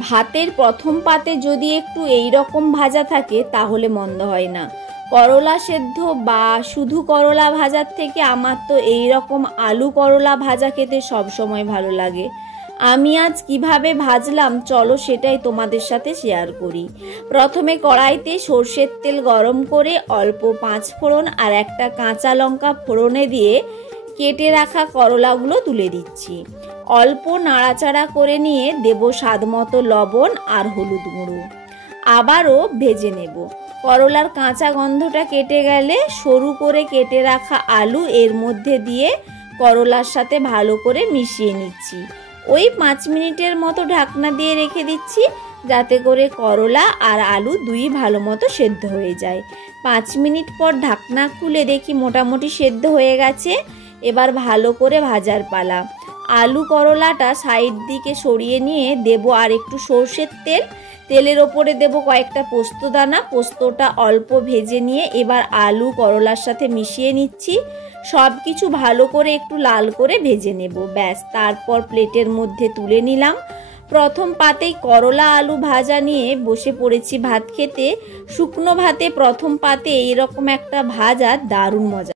ভাতের প্রথম পাতে যদি একটু এই রকম ভাজা থাকে তাহলে মন্দ হয় না। করলা সেদ্ধ বা শুধু করলা ভাজার থেকে আমার তো এই রকম আলু করলা ভাজা খেতে সব সময় ভালো লাগে। আমি আজ কিভাবে ভাজলাম চলো সেটাই তোমাদের সাথে শেয়ার করি। প্রথমে কড়াইতে সর্ষের তেল গরম করে অল্প 5 ফোড়ন আর একটা কাঁচা লঙ্কা ফোড়নে দিয়ে কেটে রাখা করলাগুলো তুলে দিচ্ছি। অল্প নাড়াচাড়া করে নিয়ে দেব স্বাদমতো লবণ আর হলুদ গুঁড়ো। আবারও ভেজে নেব। করলার কাঁচা গন্ধটা কেটে গেলে সরু করে কেটে রাখা আলু এর মধ্যে দিয়ে করলার সাথে ভালো করে মিশিয়ে নিচ্ছি। ওই 5 মিনিটের মতো ঢাকনা দিয়ে রেখে দিচ্ছি যাতে করে করলা আর আলু দুই ভালো মতো সেদ্ধ হয়ে যায়। 5 মিনিট পর ঢাকনা খুলে দেখি মোটামুটি সেদ্ধ হয়ে গেছে। এবার ভালো করে ভাজার পালা। আলু করলাটা সাইড দিকে সরিয়ে নিয়ে দেব আর একটু সর্ষের তেল। তেলের ওপরে দেব কয়েকটা পোস্ত দানা। পোস্তটা অল্প ভেজে নিয়ে এবার আলু করলার সাথে মিশিয়ে নিচ্ছি। সব কিছু ভালো করে একটু লাল করে ভেজে নেব। ব্যাস, তারপর প্লেটের মধ্যে তুলে নিলাম। প্রথম পাতেই করলা আলু ভাজা নিয়ে বসে পড়েছি ভাত খেতে। শুকনো ভাতে প্রথম পাতে এইরকম একটা ভাজা দারুণ মজা।